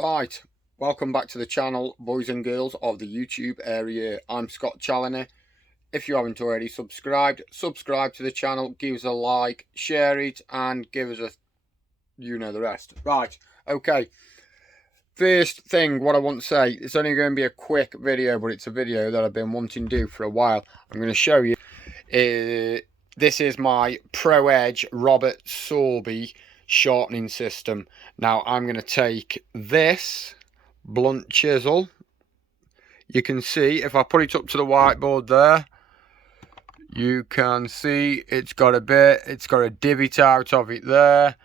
Right, welcome back to the channel, boys and girls of the YouTube area. I'm Scott Challinor. If you haven't already subscribed to the channel, give us a like, share it, and give us a the rest. Right, okay. First thing, what I want to say, it's only going to be a quick video, but it's a video that I've been wanting to do for a while. I'm going to show you. This is my Pro Edge Robert Sorby shortening system. Now I'm going to take this blunt chisel. You can see if I put it up to the whiteboard there, you can see it's got a divot out of it there.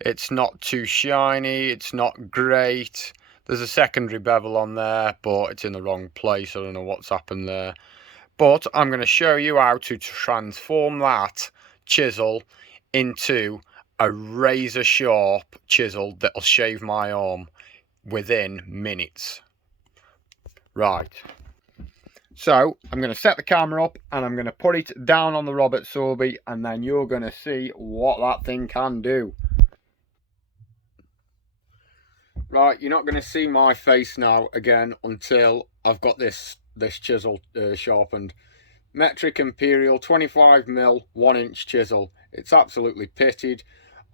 It's not too shiny, it's not great. There's a secondary bevel on there, but it's in the wrong place. I don't know what's happened there. But I'm going to show you how to transform that chisel into a razor sharp chisel that'll shave my arm within minutes. Right. So I'm going to set the camera up and I'm going to put it down on the Robert Sorby, and then you're going to see what that thing can do. Right, you're not going to see my face now again until I've got this chisel sharpened. Metric Imperial 25mm 1-inch chisel. It's absolutely pitted.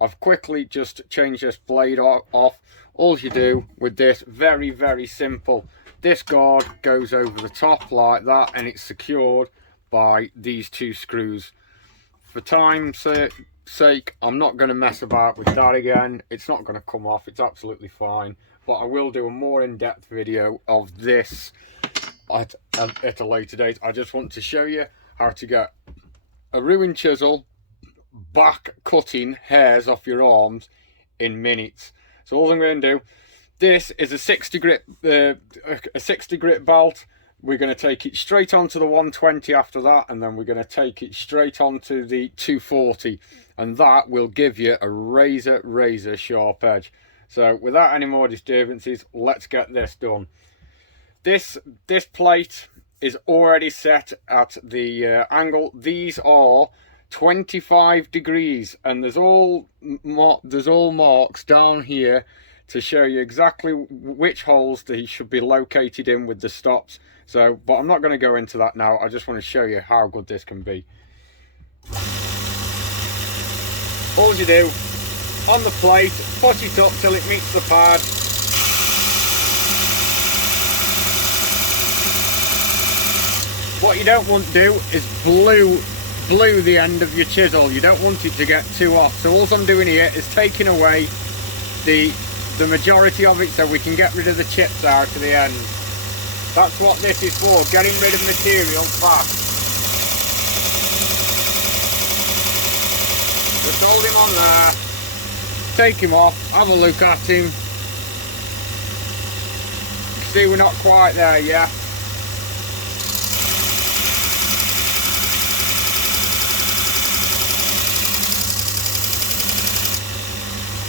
I've quickly just changed this blade off. All you do with this, very, very simple. This guard goes over the top like that, and it's secured by these two screws. For time's sake, I'm not going to mess about with that again. It's not going to come off. It's absolutely fine. But I will do a more in-depth video of this at a later date. I just want to show you how to get a ruined chisel back cutting hairs off your arms in minutes. So all I'm going to do, this is a 60 grit belt. We're going to take it straight onto the 120 after that, and then we're going to take it straight onto the 240, and that will give you a razor sharp edge. So without any more disturbances, let's get this done. This plate is already set at the angle. These are 25 degrees, and there's all marks down here to show you exactly which holes they should be located in with the stops. So, but I'm not going to go into that now. I just want to show you how good this can be. All you do, on the plate, push it up till it meets the pad. What you don't want to do is glue the end of your chisel. You don't want it to get too hot. So all I'm doing here is taking away the majority of it so we can get rid of the chips out to the end. That's what this is for, getting rid of material fast. Just hold him on there, take him off, have a look at him. See, we're not quite there yet.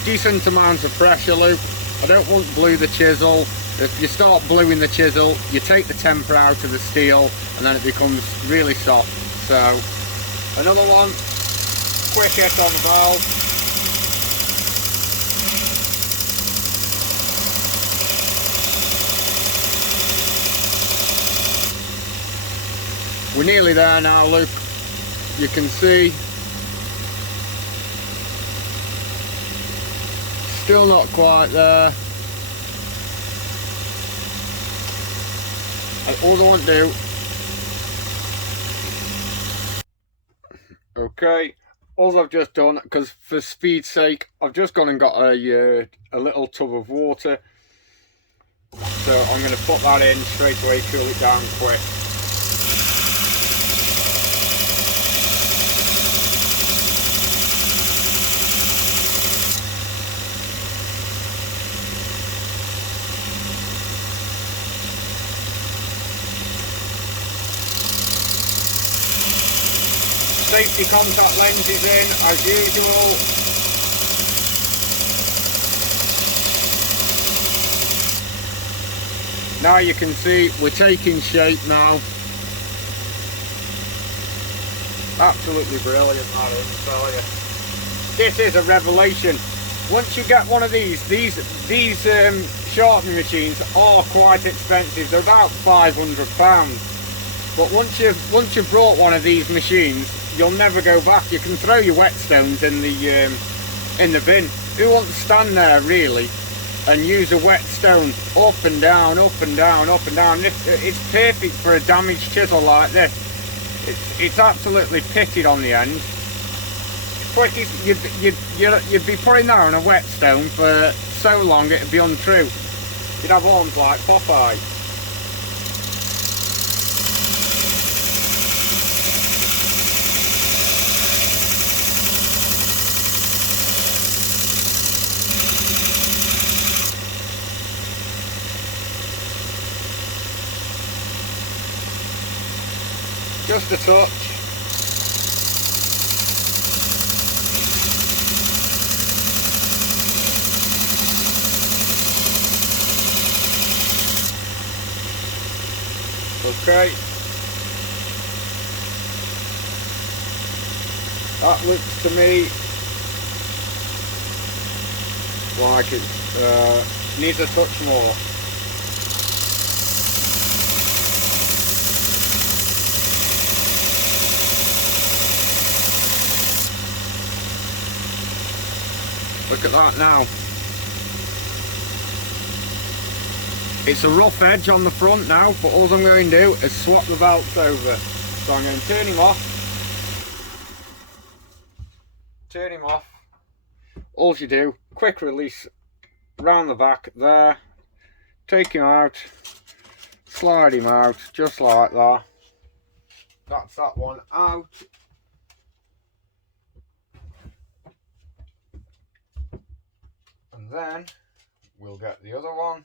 Decent amount of pressure, Luke. I don't want to glue the chisel. If you start gluing the chisel, you take the temper out of the steel and then it becomes really soft. So another one, quick hit on the valve. We're nearly there now, Luke. You can see. Still not quite there. And all I want to do, okay, all I've just done, because for speed's sake, I've just gone and got a little tub of water. So I'm going to put that in straight away, cool it down quick. Safety contact lenses in as usual. Now you can see we're taking shape now. Absolutely brilliant, that is, I tell you. This is a revelation. once you get one of these sharpening machines are quite expensive. They're about £500. But once you've brought one of these machines, you'll never go back. You can throw your whetstones in the bin. Who wants to stand there really and use a whetstone up and down, up and down, up and down? It's perfect for a damaged chisel like this. It's absolutely pitted on the end. You'd be putting that on a whetstone for so long it'd be untrue. You'd have arms like Popeye. Just a touch. Okay. That looks to me like it needs a touch more. Look at that now. It's a rough edge on the front now, but all I'm going to do is swap the belts over. So I'm going to turn him off. Turn him off. All you do, quick release round the back there. Take him out. Slide him out, just like that. That's that one out. And then we'll get the other one,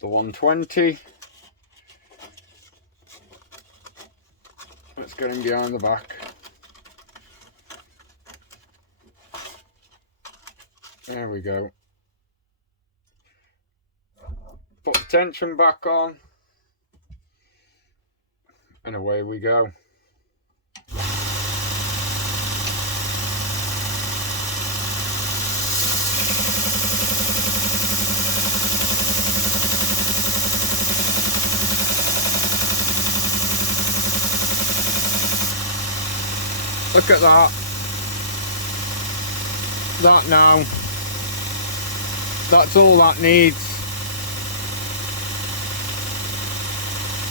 the 120. Let's get him behind the back. There we go. Put the tension back on, and away we go. Look at that. That now. That's all that needs.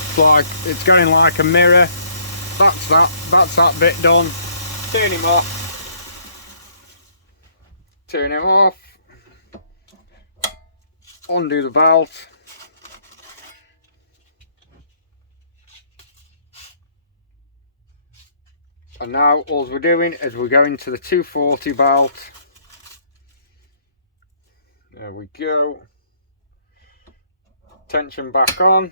It's like, it's going like a mirror. That's that bit done. Turn him off. Turn him off. Undo the belt. And now all we're doing is we're going to the 240 belt. There we go. Tension back on.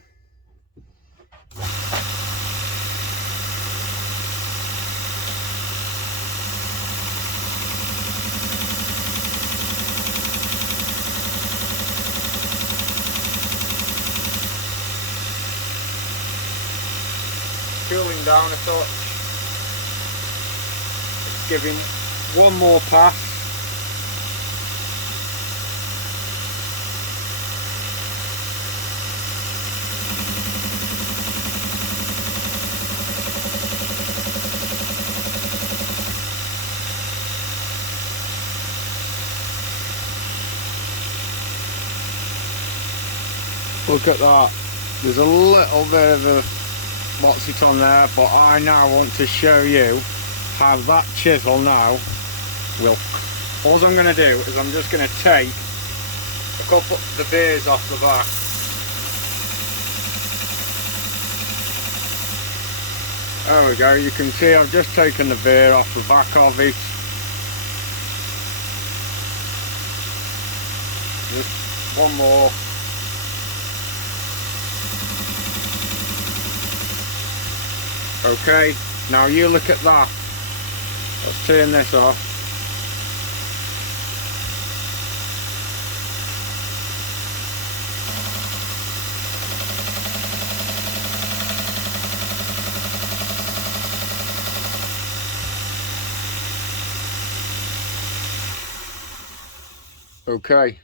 Cooling down a touch. Give him one more pass. Look at that. There's a little bit of a what's it on there, but I now want to show you how that chisel now will. All I'm going to do is I'm just going to take a couple of the beers off the back. There we go, you can see I've just taken the beer off the back of it. Just one more. Okay, now you look at that. Let's turn this off. Okay,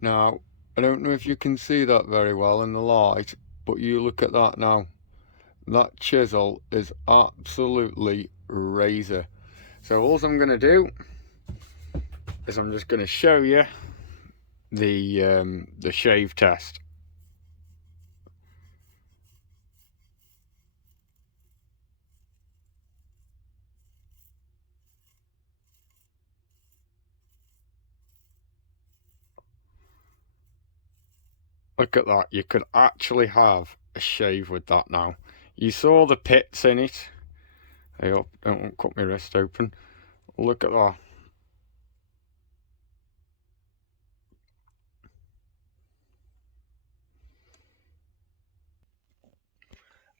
now I don't know if you can see that very well in the light, but you look at that now. That chisel is absolutely razor. So all I'm going to do is I'm just going to show you the shave test. Look at that, you could actually have a shave with that now. You saw the pits in it. Hey up, don't cut my wrist open. Look at that.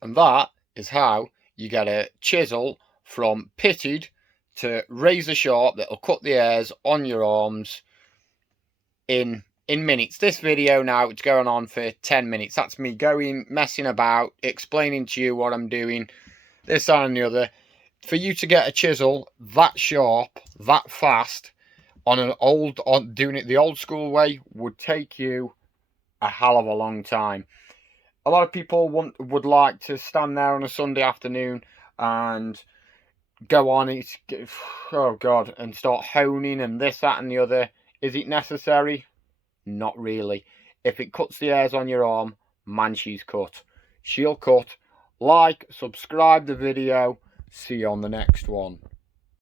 And that is how you get a chisel from pitted to razor sharp that'll cut the hairs on your arms in minutes. This video now, it's going on for 10 minutes. That's me going, messing about, explaining to you what I'm doing, this, that and the other. For you to get a chisel that sharp, that fast, doing it the old school way, would take you a hell of a long time. A lot of people would like to stand there on a Sunday afternoon and go on it, oh God, and start honing and this, that and the other. Is it necessary? Not really. If it cuts the hairs on your arm, man, she's cut. She'll cut. Like, subscribe the video. See you on the next one.